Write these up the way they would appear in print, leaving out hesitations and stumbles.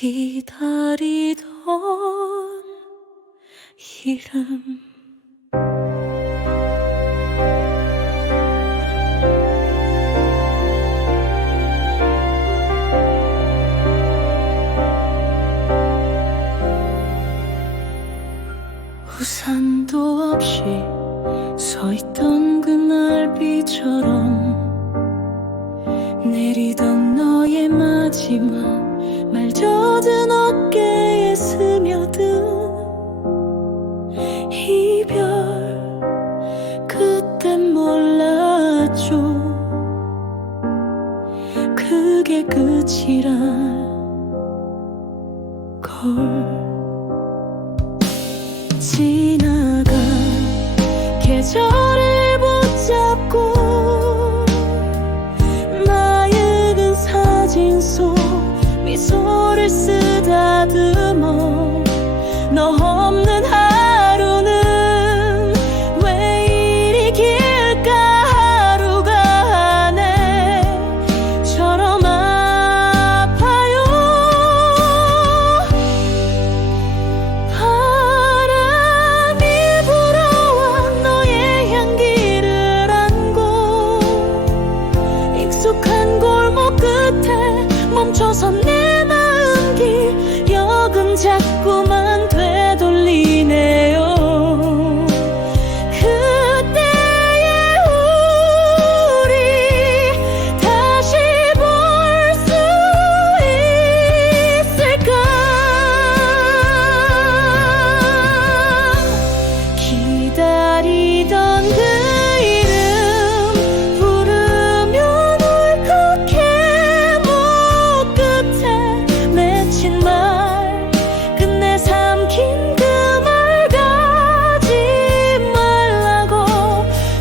기다리던 이름. 우산도 없이 서있던 그날 비처럼 내리던 너의 마지막 말 젖은 어깨에 스며든 이별. 그땐 몰랐죠, 그게 끝이란 걸. 지나간 계절을 붙잡고 낡은 사진 속 미소를 쓰다듬어 너 없는 하루는 왜 이리 길까. 하루가 한 해처럼 아파요. 바람이 불어와 너의 향기를 안고 익숙한 골목 끝에 멈춰선 내 마음길 역은 자꾸만 되돌리네요. 그때의 우리 다시 볼 수 있을까. 기다리던 그 이름 부르면 울컥해. 목 끝에 맺힌 말 끝내 삼킨 그 말 가지 말라고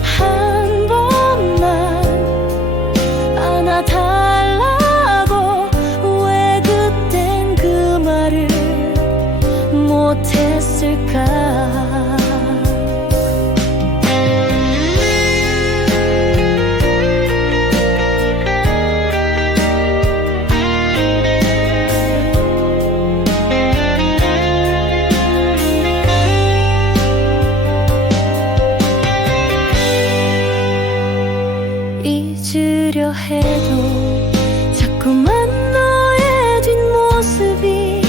한 번만 안아달라고. 왜 그땐 그 말을 못했을까. 잊으려 해도 자꾸만 너의 뒷모습이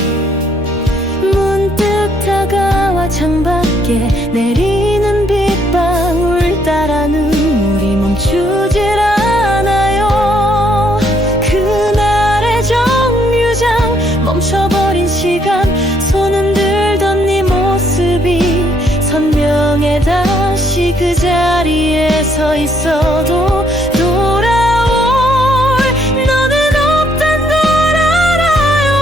문득 다가와 창밖에 내리는 빗방울 따라 눈물이 멈추질 않아요. 그날의 정류장 멈춰버린 시간 손 흔들던 네 모습이 선명해. 다시 그 자리에 서 있어도 돌아올 너는 없단 걸 알아요.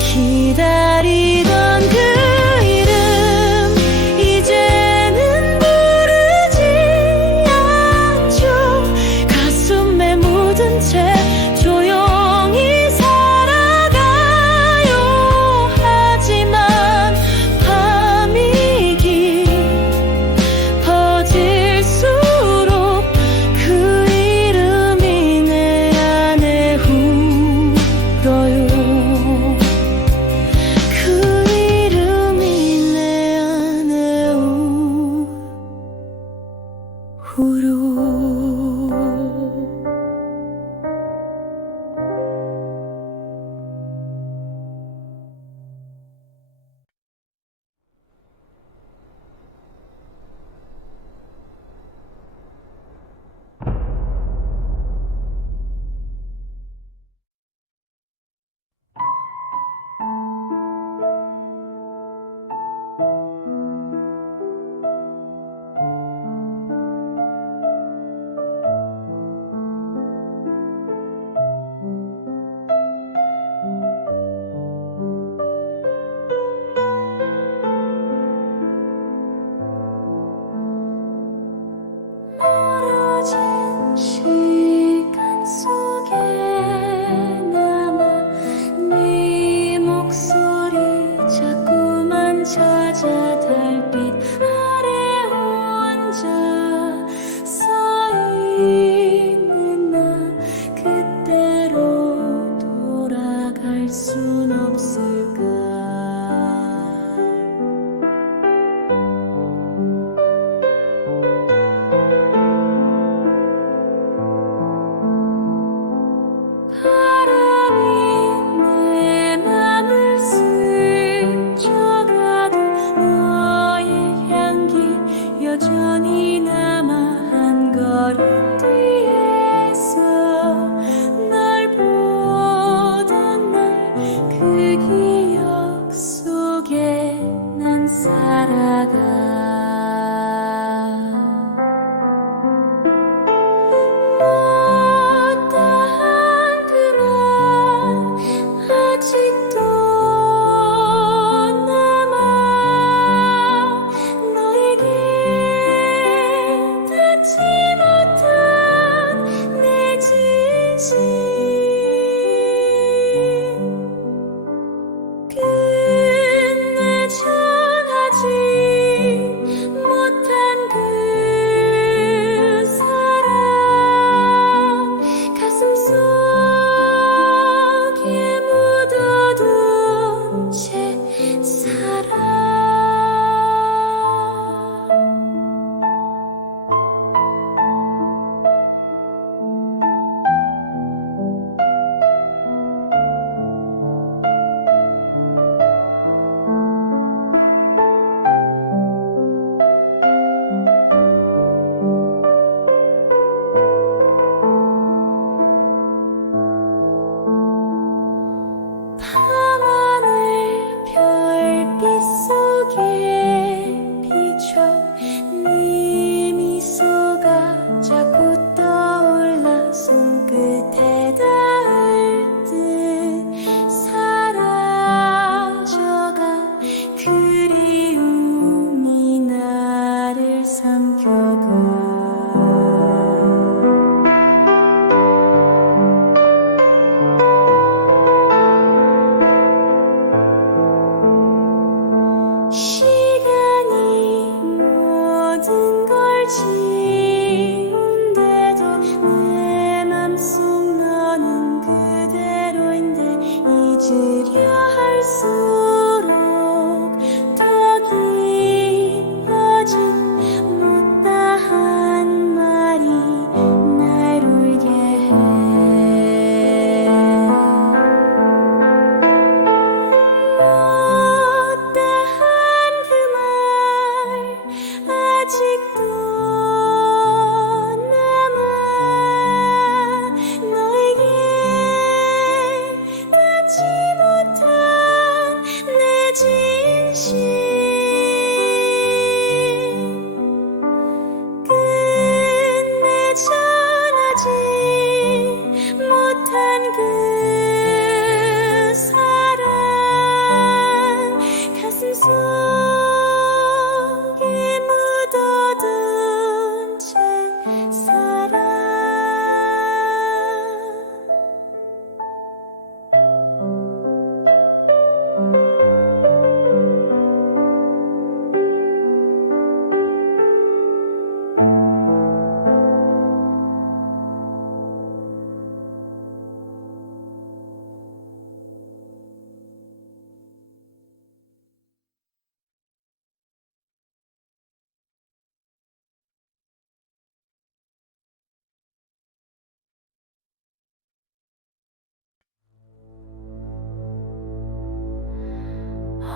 기다리던 그 이름 이제는 부르지 않죠. 가슴에 묻은 채 조용히 살아가요. 하지만 밤이 깊어질수록 그 이름이 내 안에 울어요. 그 이름이 내 안에 울어.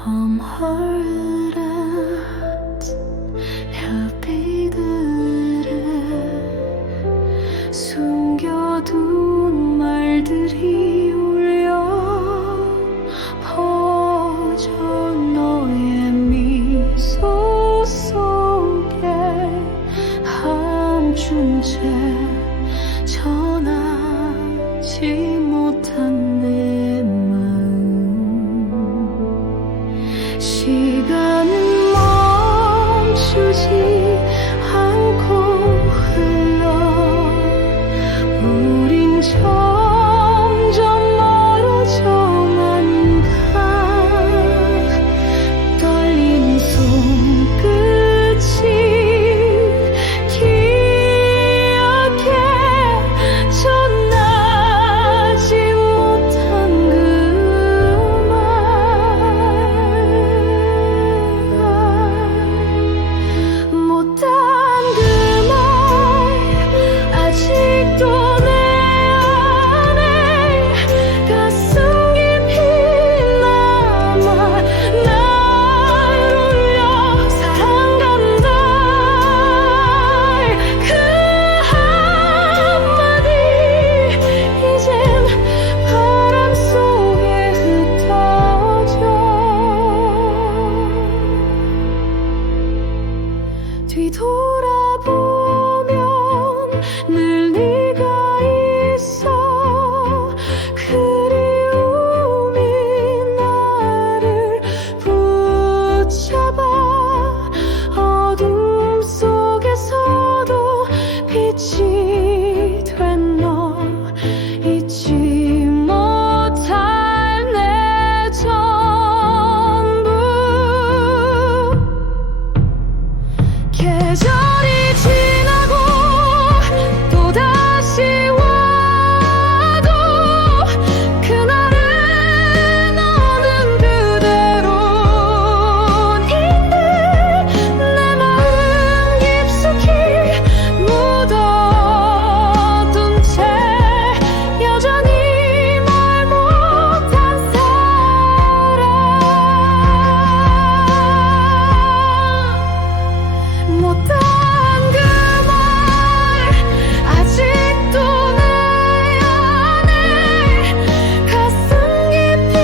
I'm hurt 햇빛들에 숨겨둔 말들이 울려 퍼져 너의 미소 속에 함춘 채 전하지 못한 내 마음 시간은 멈추지 않고 흘러 우린 점점 멀어져만 가 떨린 손끝이 기억해 전하지 못한 그 말 못한 그 말 아직도 내 안에 가슴 깊이 남아 날 울려 사랑 간다 그 한마디 이젠 바람 속에 흩어져 뒤돌아보면 늘 네가 있어 그리움이 나를 붙잡아 어둠 속에서도 빛이 된 너 잊지 못할 내 전부 계절이 지나고 또다시 와도 그날은 너는 그대로인데 내 마음 깊숙이 묻어둔 채 여전히 말 못한 사랑 못한 그 말 아직도 내 안에 가슴 깊이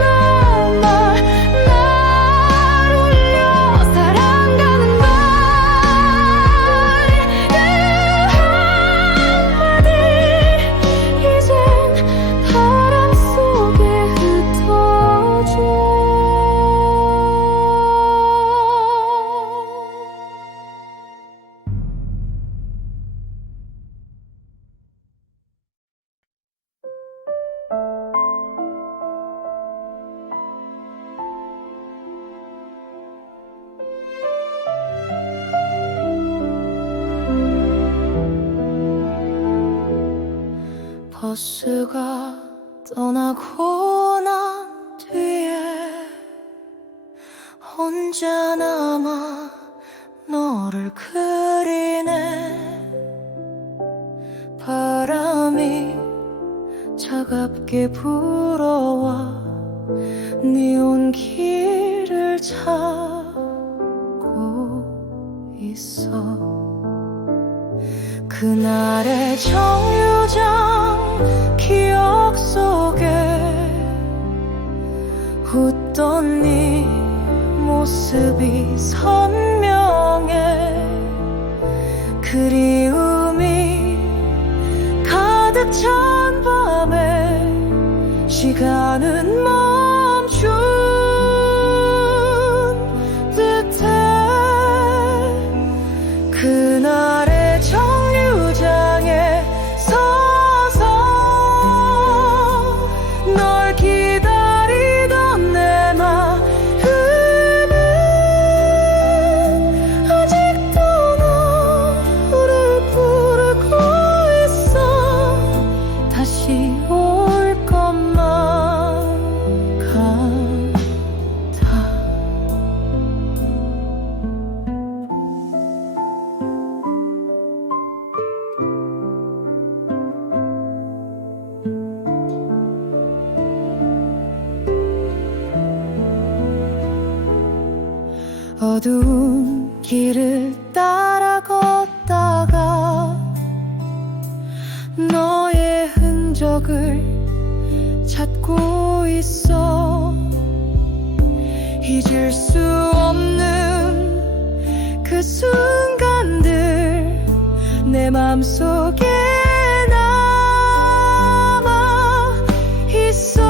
남아 날 울려 사랑가는 말 그 한마디 이젠 바람 속에 흩어져 버스가 떠나고 난 뒤에 혼자 남아 너를 그리네 바람이 차갑게 불어와 네 온기를 찾고 있어 그날의 정류장 기억 속에 웃던 네 모습이 선명해 그리움이 가득 찬 밤에 시간은 멈춘 듯해 그날의 정류장에 서서 널 기다리던 내 마음은 아직도 너를 부르고 있어 다시 올 것만 어두운 길을 따라 걷다가 너의 흔적을 찾고 있어. 잊을 수 없는 그 순간들 내 맘속에 남아 있어.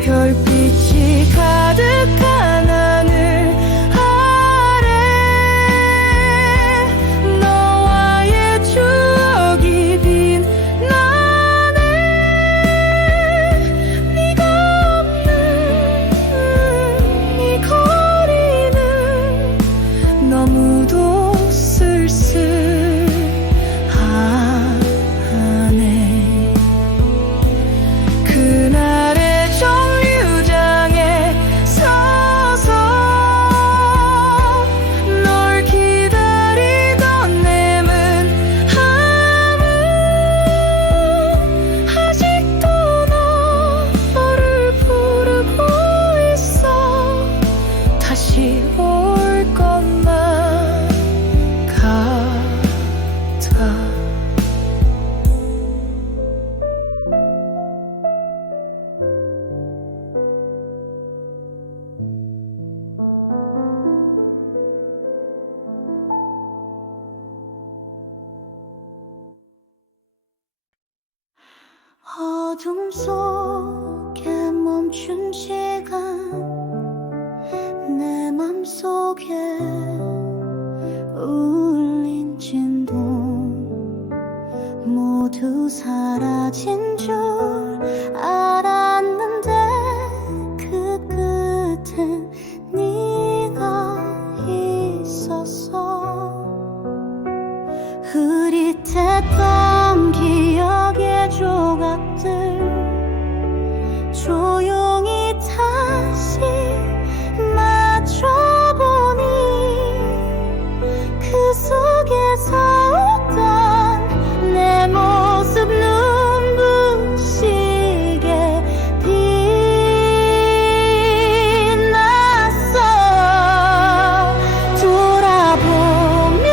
별빛이 가득한 하늘 아래 너와의 추억이 빛나네. 네가 없는 이 거리는 너무도 쓸쓸하네. 그날의 정류장에 서서 널 기다리던 내문 함은 아직도 너를 부르고 있어. 다시 올 것만 같아. 어둠 속에 멈춘 시간 내 맘속에 울린 진동 모두 사라진 줄 알았는데 그 끝엔 네가 있었어. 흐릿했던 기억의 조각들 조용히 다시 맞춰보니 그 속에서 웃던 내 모습 눈부시게 빛났어. 돌아보면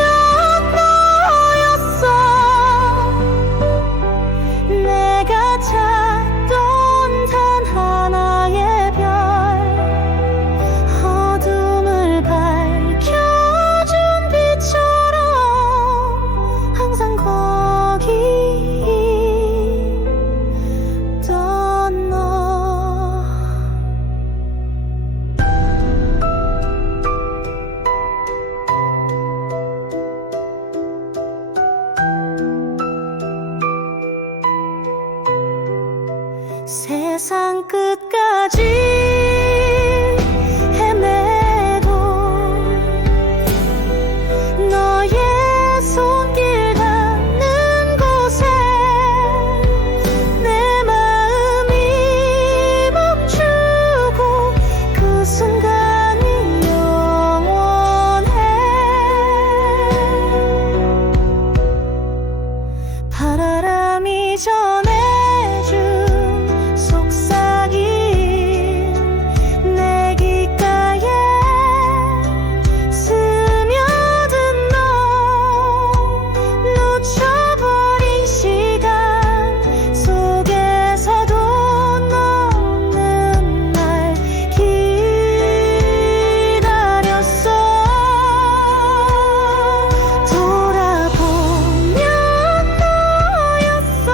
너였어. 내가 찾던 단 하나의 별 어둠을 밝혀준 빛처럼 항상 거기 있던 너. 세상 끝까지 헤매도 너의 손길 닿는 곳에 내 마음이 멈추고 그 순간이 영원해. 바람이 전해준 속삭임 내 귓가에 스며든 너. 놓쳐버린 시간 속에서도 너는 날 기다렸어. 돌아보면 너였어.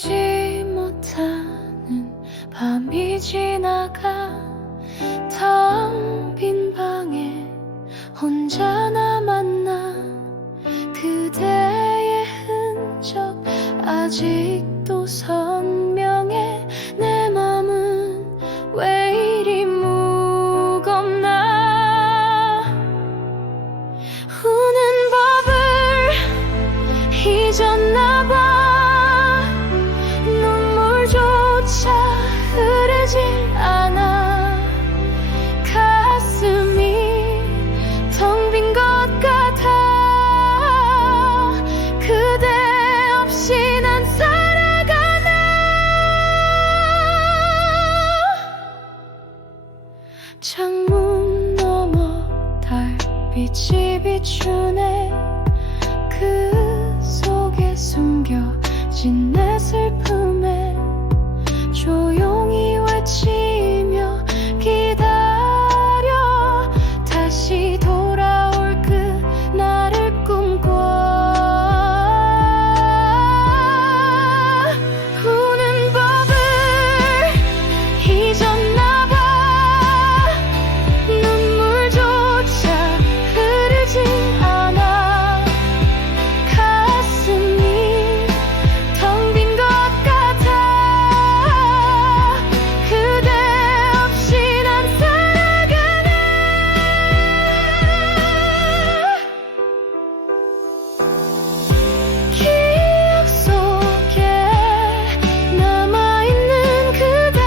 잊지 못하는 밤이 지나가 텅 빈 방에 혼자 남았나. 그대의 흔적 아직도 선명해. 내 맘은 왜 이리 무겁나. 우는 법을 잊었나봐. 눈물조차 흐르질 않아. 가슴이 텅 빈 것 같아. 그대 없이 난 살아가나. 창문 너머 달빛이 비추네. 그 속에 숨겨진 내 슬픔에 조용히 외치며 기다려. 다시 돌아올 그 나를 꿈꿔. 우는 법을 잊었나봐. 눈물조차 흐르지 않아. 가슴이 텅 빈 것 같아. 그대 없이 난 살아가나. 기억 속에 남아있는 그대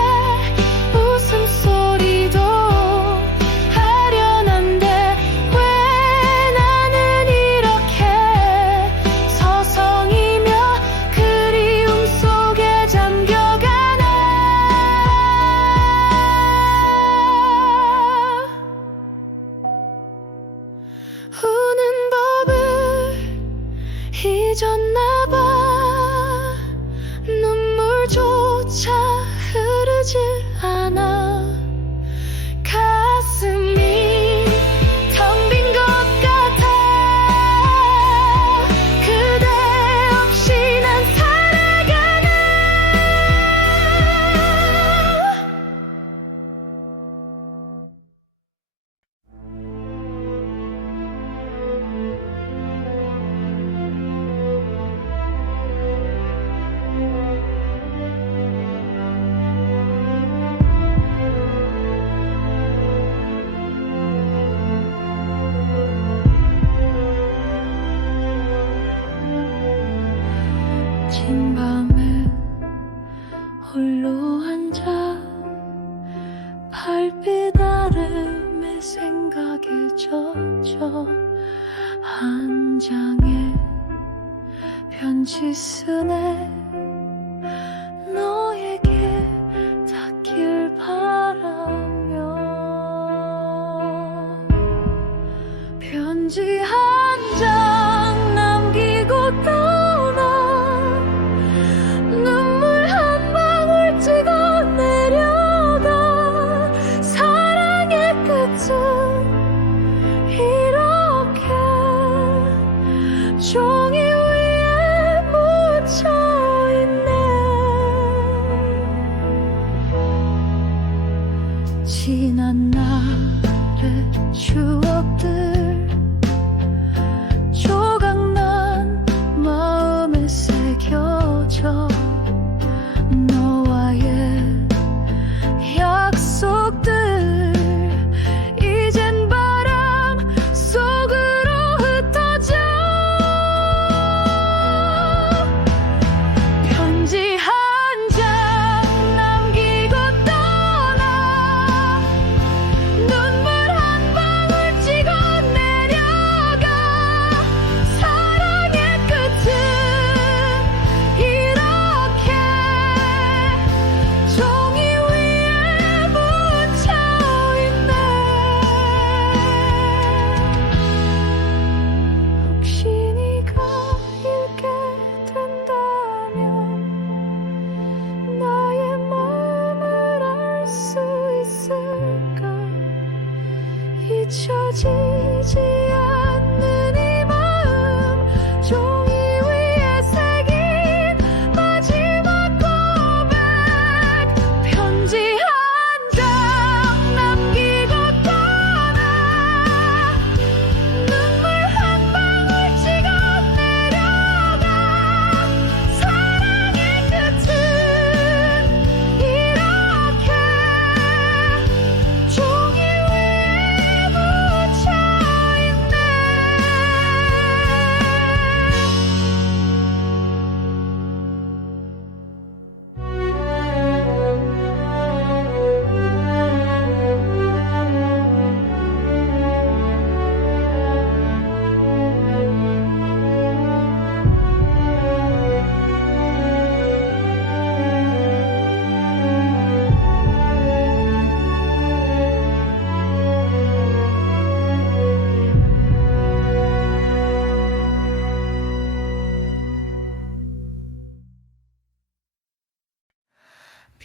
웃음소리도 아련한데 왜 나는 이렇게 서성이며 그리움 속에 잠겨가나. 우는 법을 잊었나봐. 눈물조차 흐르질 않아. 가슴이 텅 빈 것 같아. 그대 없이 난 살아가나. 진 밤에 홀로 앉아 발빛 아름에 생각에 젖어. 한 장의 편지 쓰네. 너에게 닿길 바라며. 편지 한 장 남기고 떠나. 눈물 한 방울 찍어 내려가. 사랑의 끝은 이렇게 종이 위에 묻혀있네.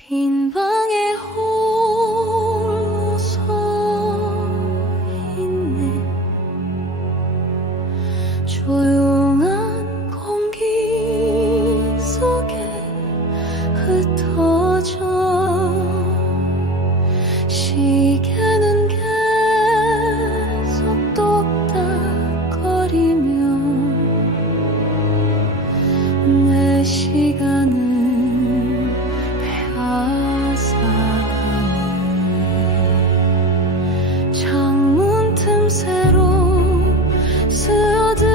빈 방에 홀로 서 있네. 조용한 공기 속에 흩어져 시계는 계속 똑딱거리며 내 시간은 뺏어가네. 창문 틈새로 스며드는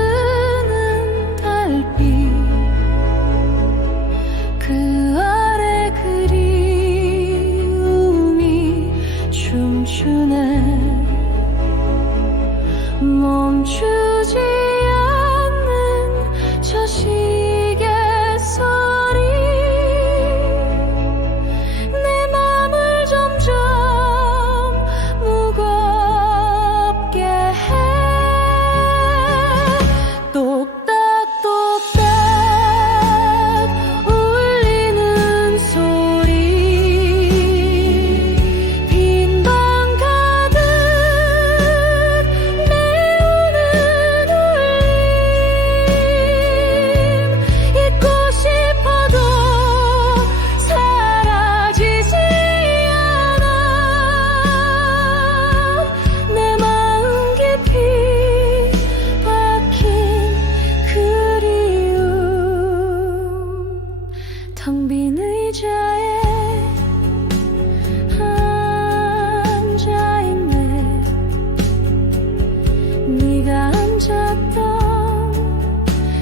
달빛, 그 아래 그리움이 춤추네. 멈추지 않는 저 시계 소리, 내 맘을 점점 무겁게 해. 똑딱똑딱 울리는 소리, 빈 방 가득 메우는 울림, 잊고 싶어도 사라지지 않아. 내 마음 깊이 박힌 그리움. 텅 빈 의자에 앉아있네. 네가 앉았던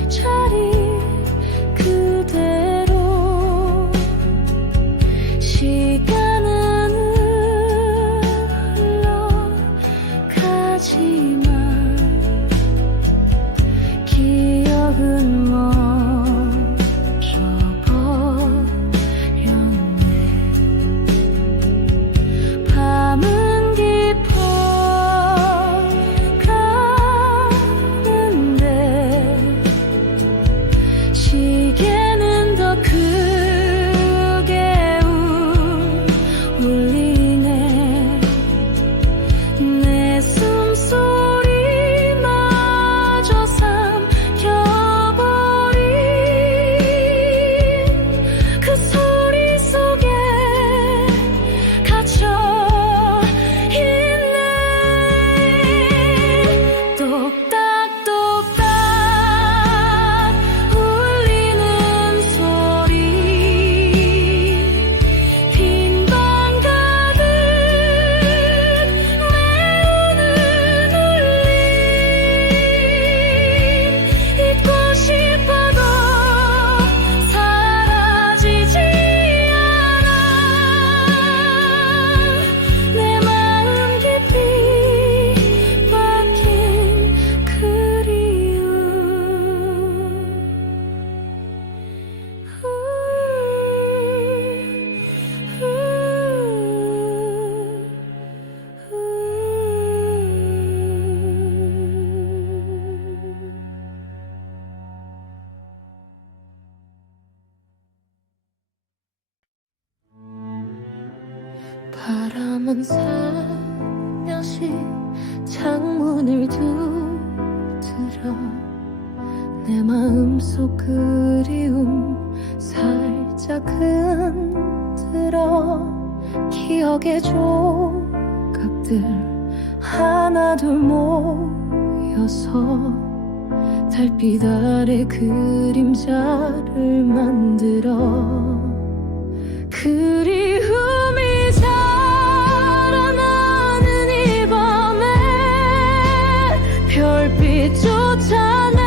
자리 그대로 시간은 흘러가지만 기억은 멈춰버렸네. 밤은 깊어가는데 시계는 더 크게 울리네. 내 숨소리마저 삼켜버린 그 소리 속에 갇혀있네. 똑딱똑딱 울리는 소리, 빈 방 가득 메우는 울림, 잊고 싶어도 사라지지 않아. 내 마음 깊이 박힌 그리움. 바람은 살며시 창문을 두드려 내 마음속 그리움 살짝 흔들어. 기억의 조각들 하나둘 모여서 달빛 아래 그림자를 만들어. 그리움이 자라나는 이 밤에 별빛조차 내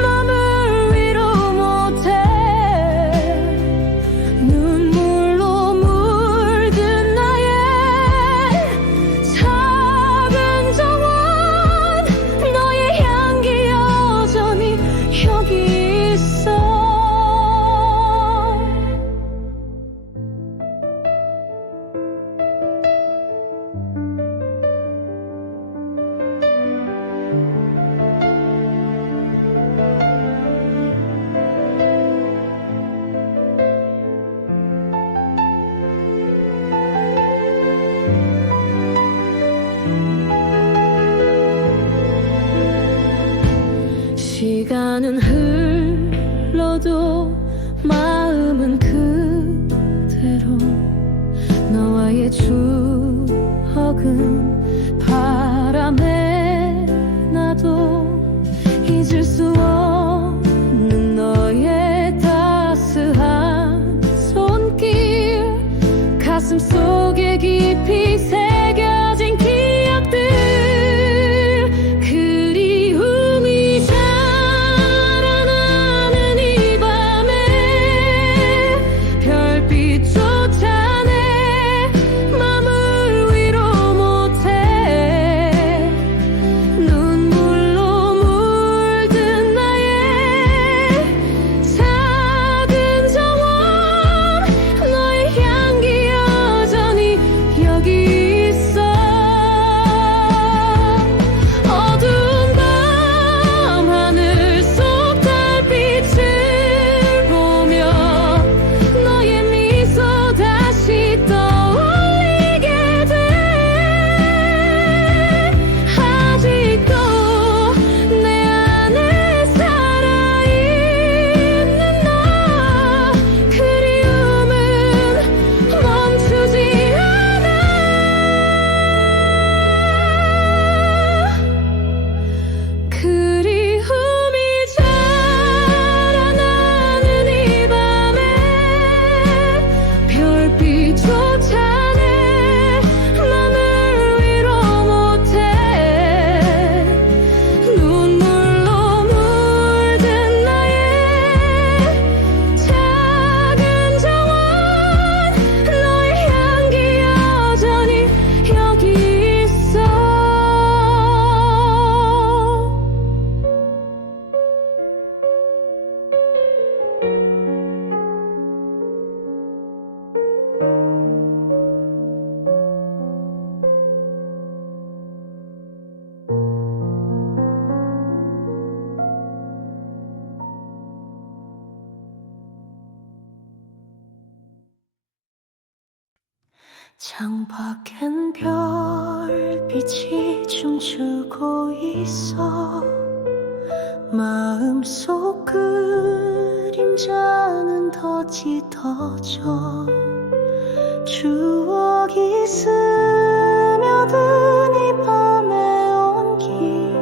맘을 위로 못해. 눈물로 물든 나의 작은 정원, 너의 향기 여전히 여기 있어. 시간은 흘러도 마음은 그대로 너와의 추억은 바람에 나도 잊을 수 없는 너의 따스한 손길 가슴 속에 깊이 새겨진 기억들 그리움이 자라나는 이 밤에 별빛조차 내 맘을 위로 못해 눈물로 물든 나의 작은 정원 너의 향기 여전히 여기 있어 어두운 밤 하늘 속 달빛을 보며 너의 미소 다시 떠올리게 돼 아직도 내 안에 살아있는 너 그리움은 멈추지 않아 그리움이 자라나는 이 밤에 별빛조차 내 맘을 위로 못해 눈물로 물든 나의 작은 정원 너의 향기 여전히 여기 있어 창밖엔 별빛이 춤추고 있어 마음속 그림자는 더 짙어져 추억이 스며든 이 밤의 온기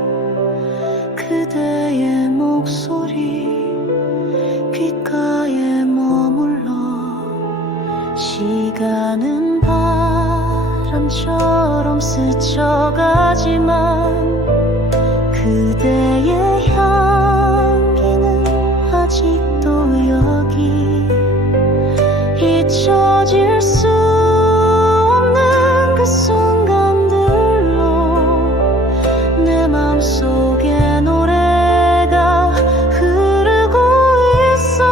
그대의 목소리 귓가에 머물러 시간은 바람처럼 스쳐가지만 그대의 향기는 아직도 여기 잊혀질 수 없는 그 순간들로 내 맘속에 노래가 흐르고 있어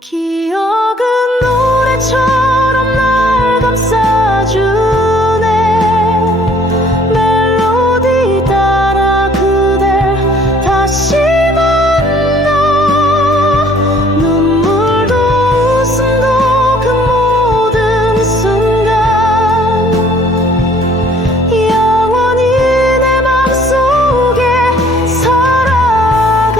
기억은 노래처럼 날 감싸주네 멜로디 따라 그댈 다시 만나 눈물도 웃음도 그 모든 순간 영원히 내 맘속에 살아가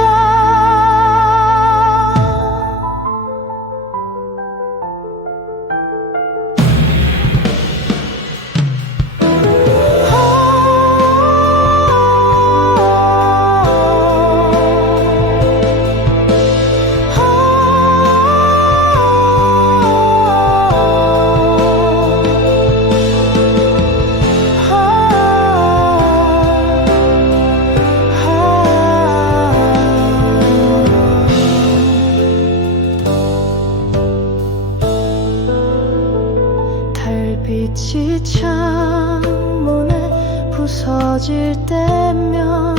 달빛이 창문에 부서질 때면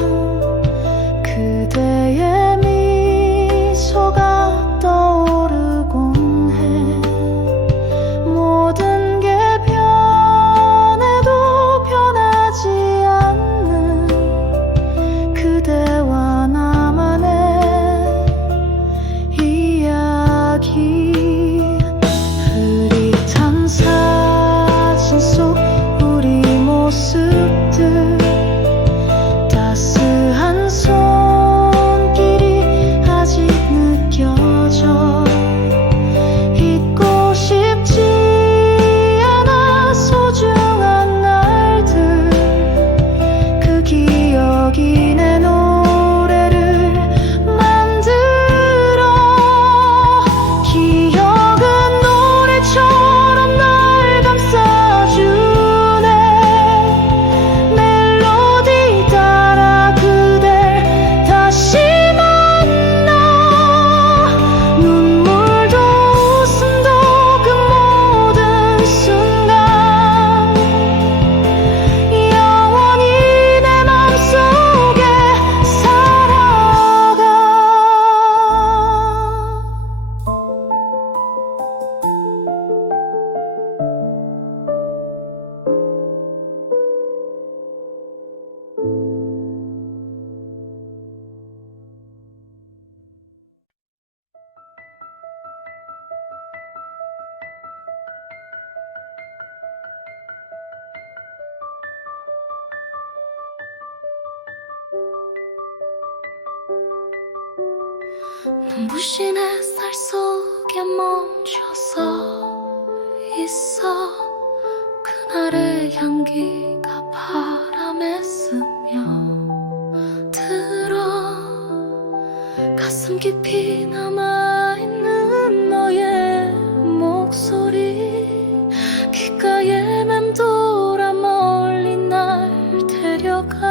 그대의 미소가 떠오르곤 해 모든 게 변해도 변하지 않는 그대와 나만의 이야기 흐릿한 사진 속 우리 모습들 눈부신 햇살 속에 멈춰서 있어. 그날의 향기가 바람에 스며 들어. 가슴 깊이 남아있는 너의 목소리, 귓가에 맴돌아 멀리 날 데려가.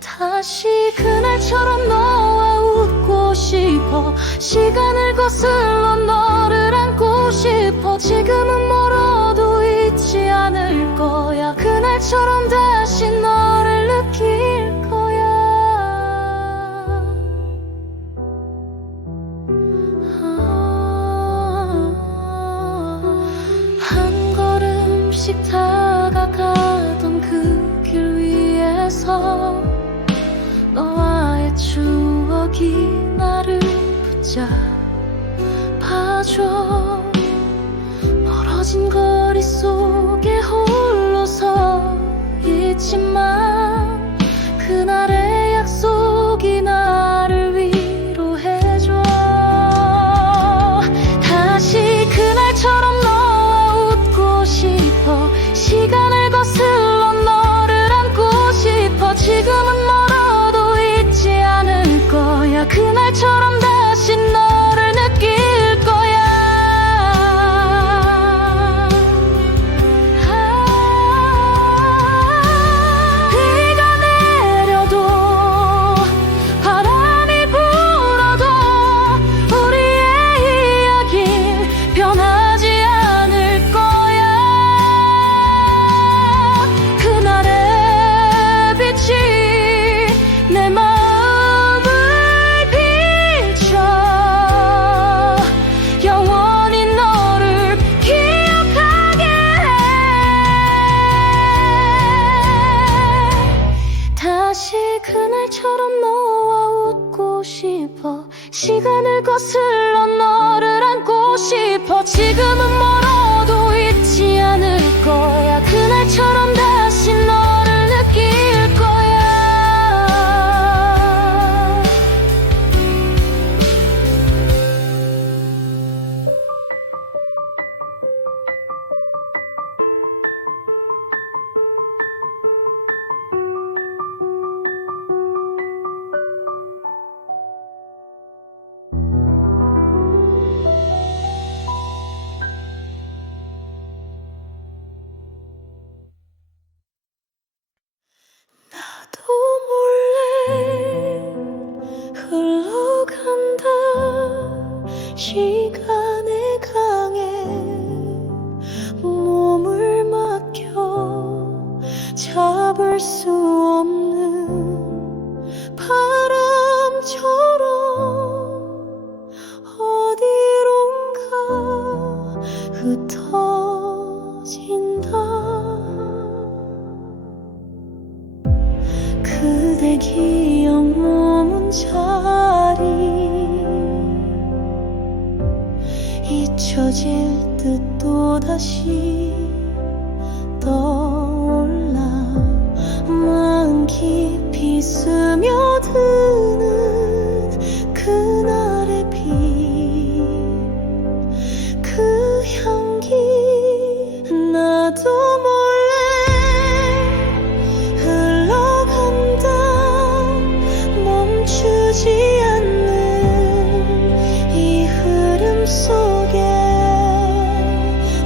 다시 그날처럼 너와 웃고 싶어. 시간을 거슬러 너를 안고 싶어. 지금은 멀어도 잊지 않을 거야. 그날처럼 다시 너를 느낄 거야. 한 걸음씩 다가가던 그 길 위에서 너와의 추억이 나를 붙잡아줘. 멀어진 거리 속에 홀로 서 있지만 그날의 약속이 나를 위로해줘. 다시 그날처럼 너와 웃고 싶어. 시간을 거슬러 너를 안고 싶어. 지금은 멀어도 잊지 않을 거야. 그날처럼 다시 너를 느낄 거야. 비가 내려도 바람이 불어도 우리의 이야기 변하지 않을 거야. 그날의 빛이 내 마음을 비춰 영원히 너를 기억하게 해. 다시 그날처럼 너와 웃고 싶어. 시간을 거슬러 너를 안고 싶어. 지금은 멀어도 잊지 않을 거야. 그날처럼 다시 너를 느낄 거야. 나도 몰래 흘러간다. 시간의 강에 몸을 맡겨 잡을 수 없는 바람처럼 어디론가 흩어진다. 그대 기억 머문 자리 잊혀질 듯 또다시 떠올라. 마음 깊이 스며드는 그날의 빛, 그 향기. 나도 몰래 흘러간다. 멈추지 않는 이 흐름 속에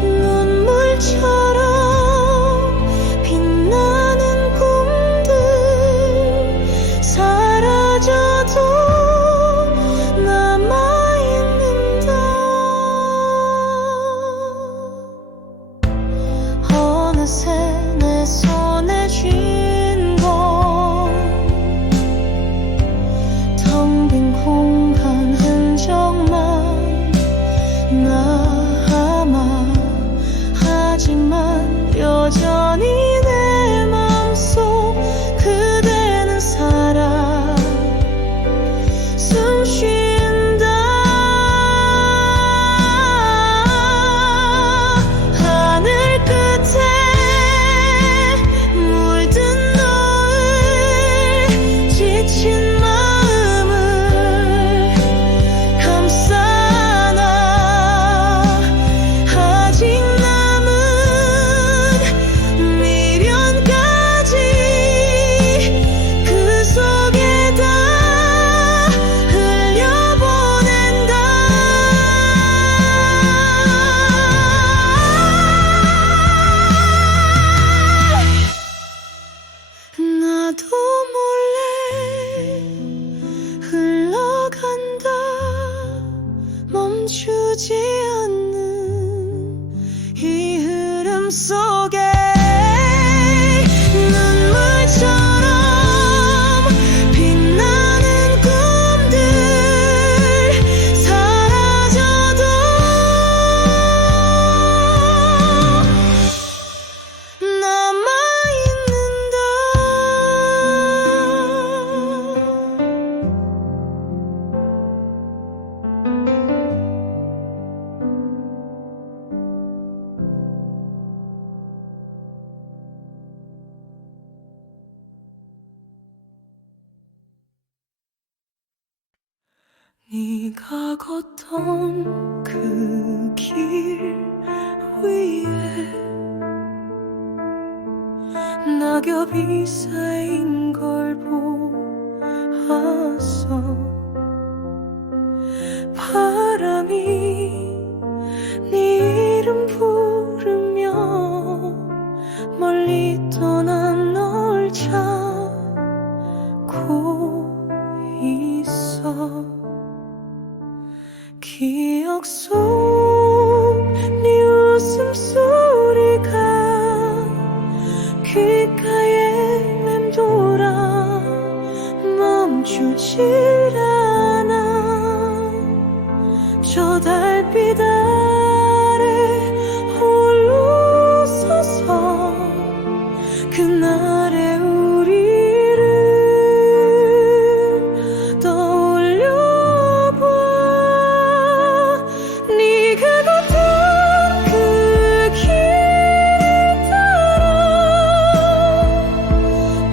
눈물처럼 빛나는 꿈들 네가 걷던 그 길 위에 낙엽이 쌓인 걸 보았어. 바람이 네 이름 부르며 멀리 떠난 널 찾고 있어. 기억 속 네 웃음소리가 귓가에 맴돌아 멈추질 않아. 저 달빛 아래 홀로 서서 그날의 우리를 떠올려봐. 네가 걷던 그 길 따라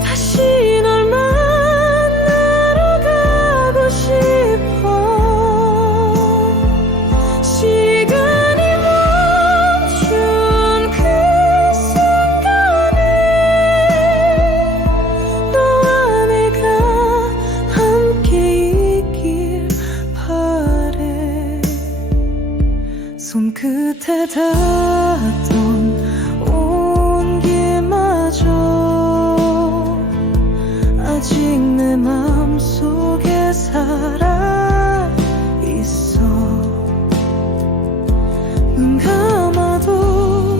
다시 널 만나러 가고 싶어. 시간이 멈춘 그 순간에 너와 내가 함께 있길 바래. 손끝에 닿았던 온기마저 아직 내 맘속에 살아있어. 눈 감아도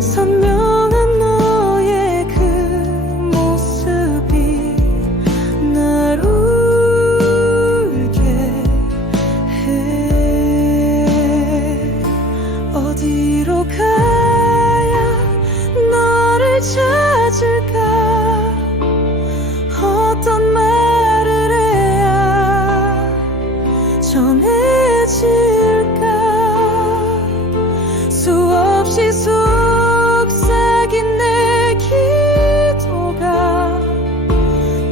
선명한 너의 그 모습이 날 울게 해. 어디로 가야 너를 찾을까? 어떤 말을 해야 전해질까? 수없이 속삭인 내 기도가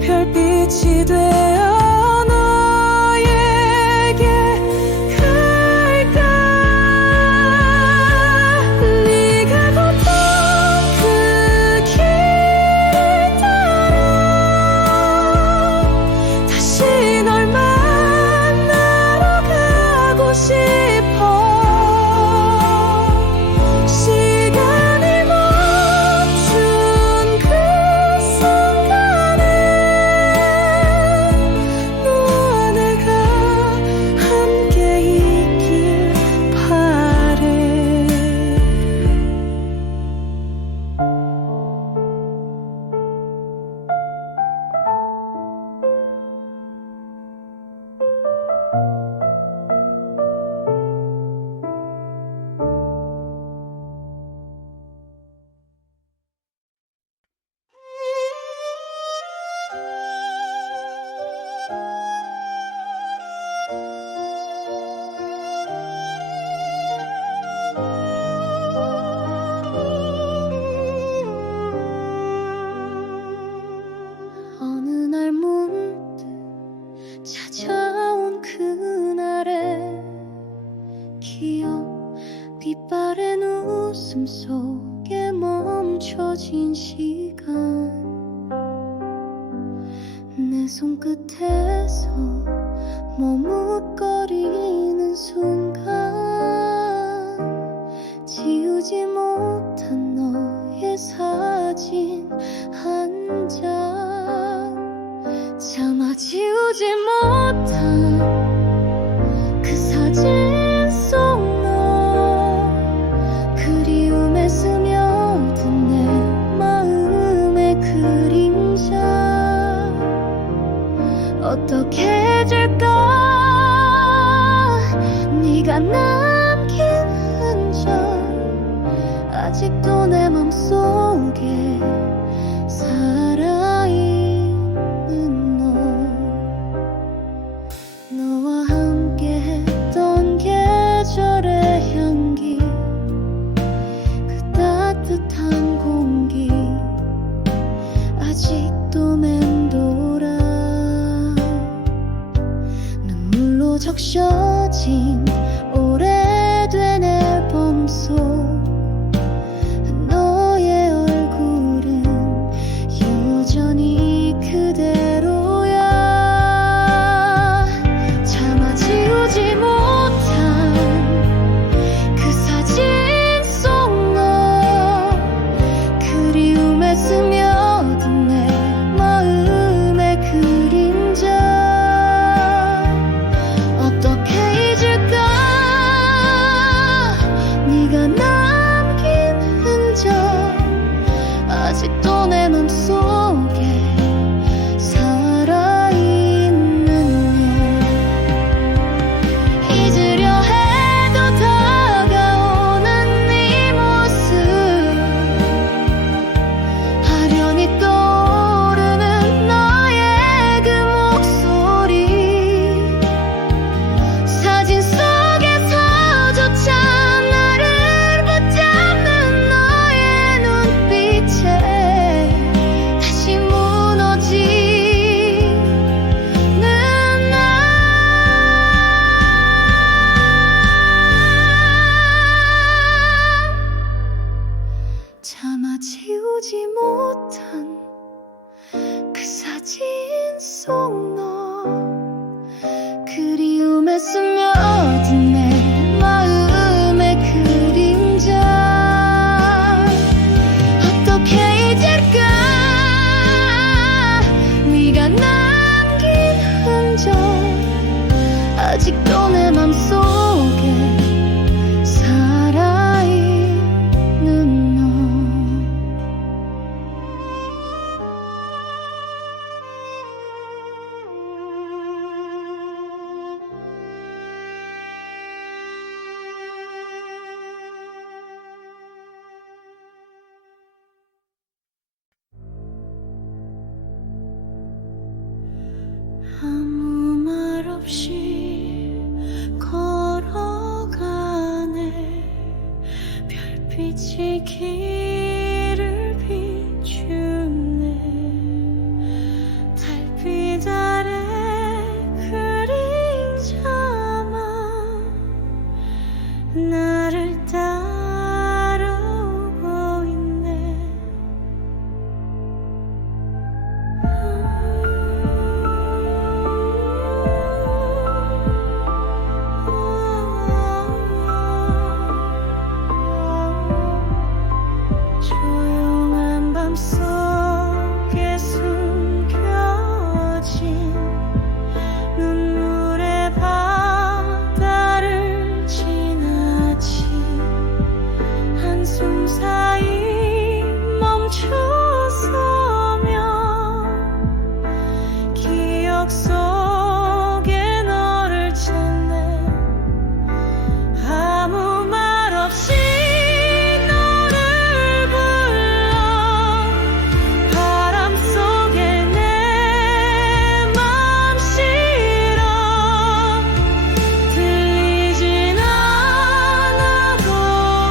별빛이 되어 너에게 갈까? 네가 걷던 그 길 따라 다시 널 만나러 가고 싶어. 시간이 멈춘 그 순간에 너와 내가 함께 있길 바래. 어느 날 문득 찾아온 그날의 기억, 빛바랜 웃음 속에 멈춰진 시간. 내 손끝에서 머뭇거리는 순간 지우지 못한 너의 사진 한 장, 차마 지우지 못한 그 사진 속 너, 그리움에 스며든 내 마음의 그림자. 어떻게 해줄까? 네가 남긴 흔적 아직도 내 맘속에 살아있는 너. 너와 함께 했던 계절의 향기, 그 따뜻한 공기 아직도 맴돌아. 눈물로 적셔진 오래된 앨범 속 너의 얼굴은 여전히 그대로야. 차마 지우지 못한 그 사진 속 너, 그리움에 스며든 내 마음의 그림자. 어떻게 잊을까? 네가 남긴 흔적 아직도 내 맘속에 살아있는 너. 잊으려 해도 다가오는 네 모습, 아련히 떠오르는 너의 그 목소리. 사진 속에서조차 나를 붙잡는 너의 눈빛에 다시 무너지는 나. 차마 지우지 못한 그 사진 속 너, 그리움에 스며든 내 마음의 그림자. 어떻게 잊을까? 네가 남긴 흔적 아직도 내 맘속에 살아있는 너. 아무 말 없이 걸어가네. 별빛이 길을 비추네. 달빛 아래 그림자만 나를 따라오고 있네. 조용한 밤 속에 숨겨진 눈물의 바다를 지나친 한숨 사이 멈춰서면 기억 속에 너를 찾네. 아무 말 없이 너를 불러. 바람 속에 내 맘 실어. 들리진 않아도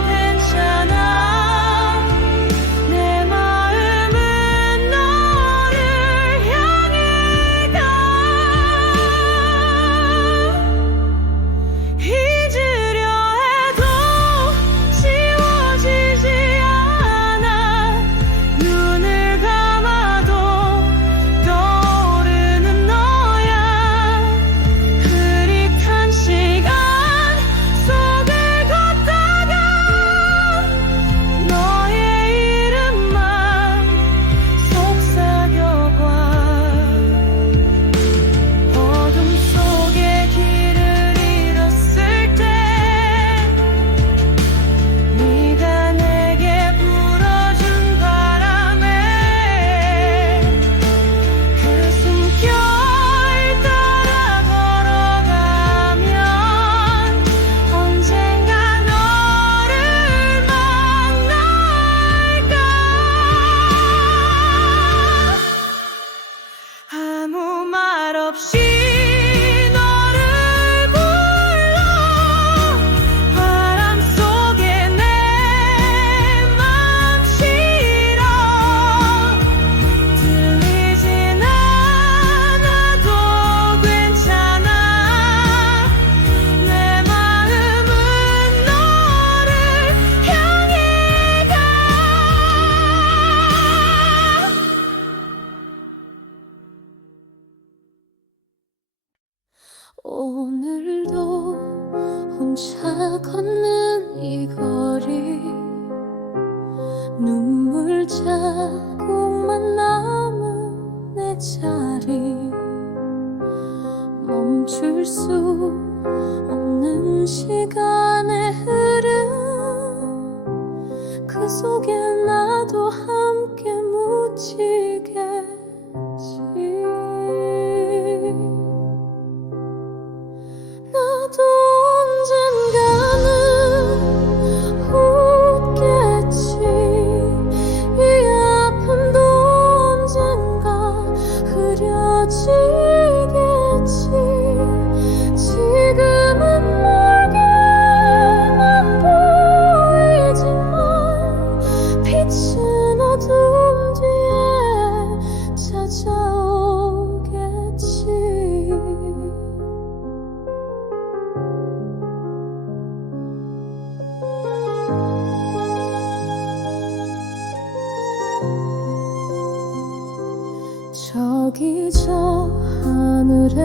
괜찮아. 내 마음은 너를 향해 가. 잊으려 해도 지워지지 않아. 눈을 감아도 떠오르는 너야. 흐릿한 시간 속을 걷다가 너의 이름만 속삭여봐. 어둠 속에 길을 잃었을 때 네가 내게 불어준 바람에 그 숨결 따라 걸어가면 언젠가 너를 만날까. 아무 말 없이 너를 불러. 바람 속에 내 맘 실어. 들리진 않아도 괜찮아. 오늘도 혼자 걷는 이 거리, 눈물 자국만 남은 내 자리, 멈출 수 없는 시간의 흐름, 그 속에 나도 함께 묻히겠지. 나도 언젠가는 웃겠지. 이 아픔도 언젠가 흐려지겠지. 지금은 멀게만 보이지만 빛은 어둠 뒤에 찾아오겠지. 저기 저 하늘에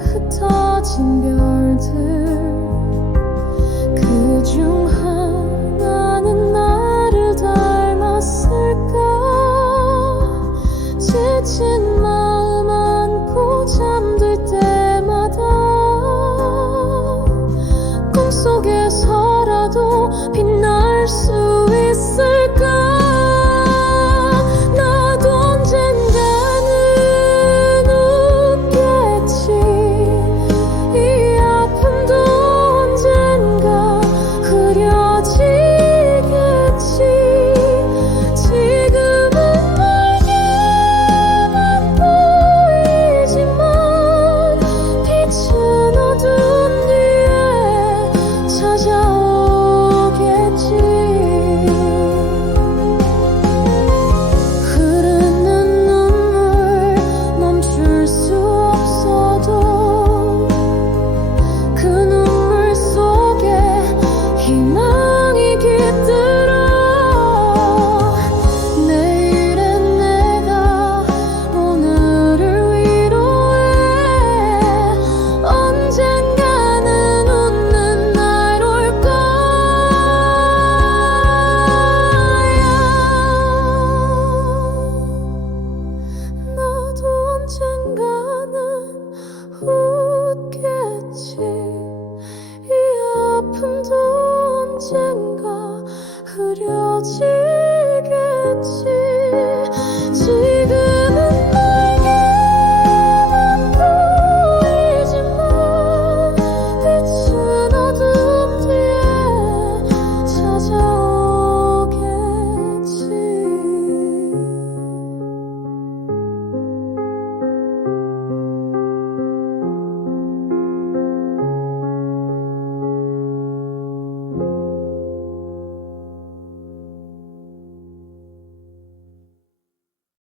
흩어진 별들, 그중 하나는 나를 닮았을까. 지친 마음 안고 잠들 때마다 꿈속에서라도 빛날 수 있을까. 아픔도 언젠가 흐려지겠지.